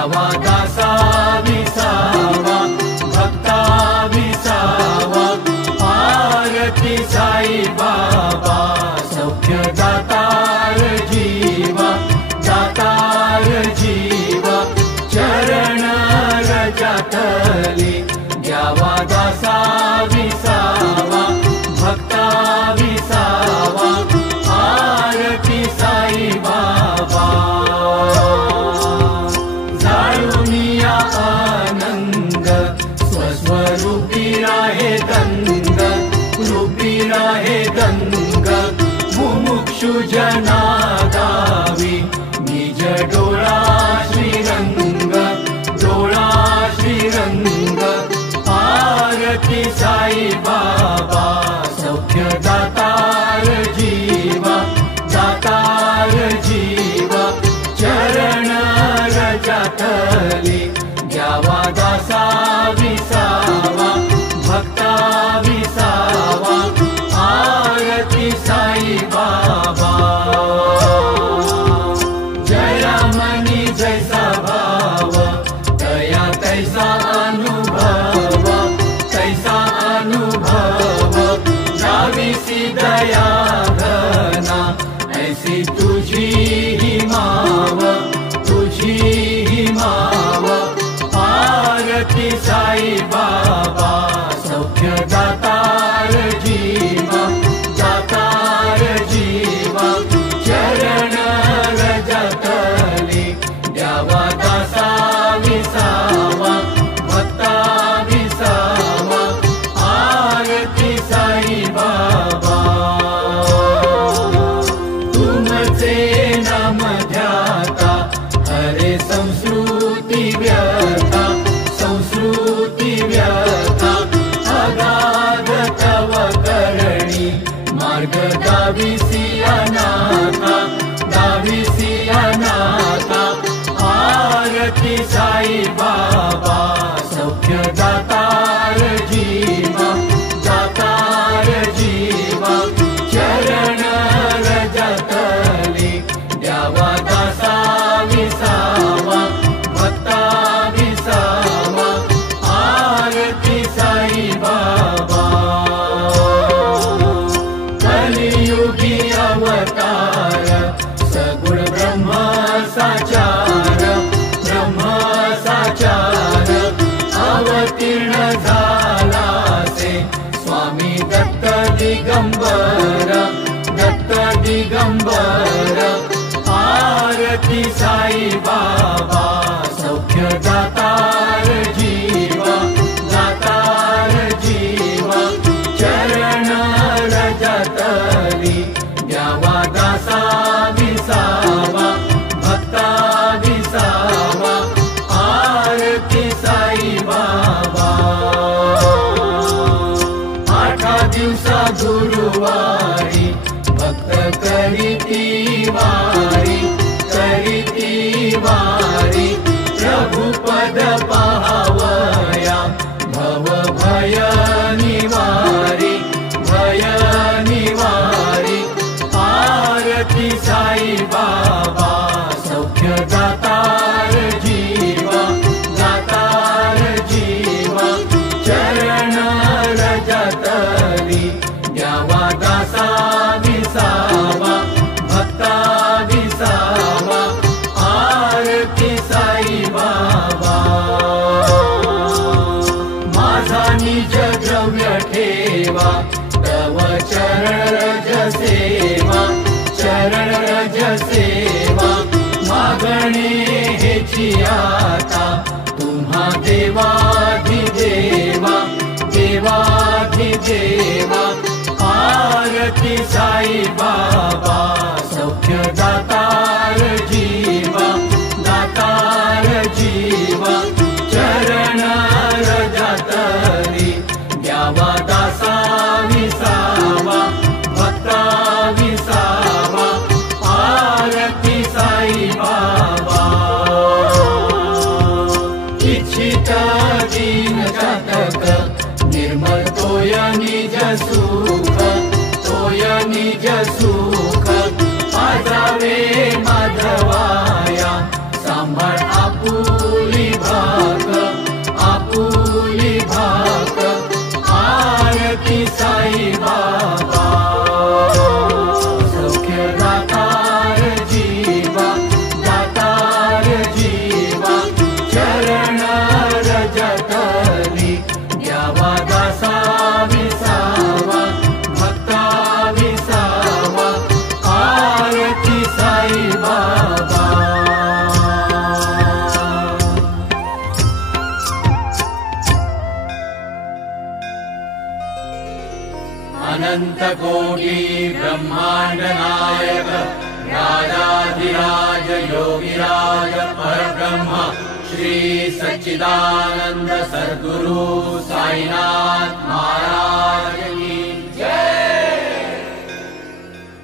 द्यावा दासा विसावा भक्ता विसावा आरती साई बाबा सौख्य दातार जीवा दातार जीवा चरण रजातली द्यावा दासा विसावा भक्ता विसावा आरती साई बाबा जाळुनिया आनंद स्वस्वरूपी राहे गंग रूपी राहे गंग मुमुक्षु जना दावी निज डोळा श्रीरंग डोळा श्रीरंग आरती साई बाबा सौख्य दातार जीवा दातार जीवा चरण रजातली द्यावा दासा विसावा भक्ता विसावा आरती साई बाबा जया मनी जैसा भाव दया तैसा अनुभव तैसा अनुभव जावीसी दया घना ऐसी तुझी ही माव तुझी ही माव आरती साई बाबा सौख्य दातार जीवा दातार जीवा चरण रजातली द्यावा दासा विसावा भक्ता विसावा आरती साई बाबा तुमचे नाम ध्याता हरे संस्कृती व्यथा संस्कृती व्यथा अगाध तव करणी मार्ग दाविसी अनाथा दाविसी अनाथा आरती साई बाबा सौख्य दातार जीवा दातार जीवा चरण रजातली द्यावा दासा विसावा भक्ता विसावा आरती साई बाबा कलियुगी अवतार सगुण ब्रह्म साचार ब्रह्म साचार अवतीर्ण झालासे स्वामी दत्त दिगंबर दत्त दिगंबर आरती साई बाबा सौख्य दातार जीवा दातार जीवा चरण रजातली द्यावा दासा विसावा भक्ता विसावा आरती साई बाबा आठा दिवसा गुरुवारी भक्त करीती वारी करीती वारी प्रभु पद पाहावया भव भय निवारी भय निवारी आरती साई बाबा सौख्य दातार जीवा दातार जीवा चरण रजातली द्यावा दासा विसावा भक्ता विसावा आरती साई बाबा माझा निज द्रव्य ठेवा तव चरण रज सेवा चरण रज सेवा साई बाबा। अनंत कोटि ब्रह्मांड नायक राजाधिराज योगिराज परब्रह्म श्री सच्चिदानंद सद्गुरु साईनाथ महाराज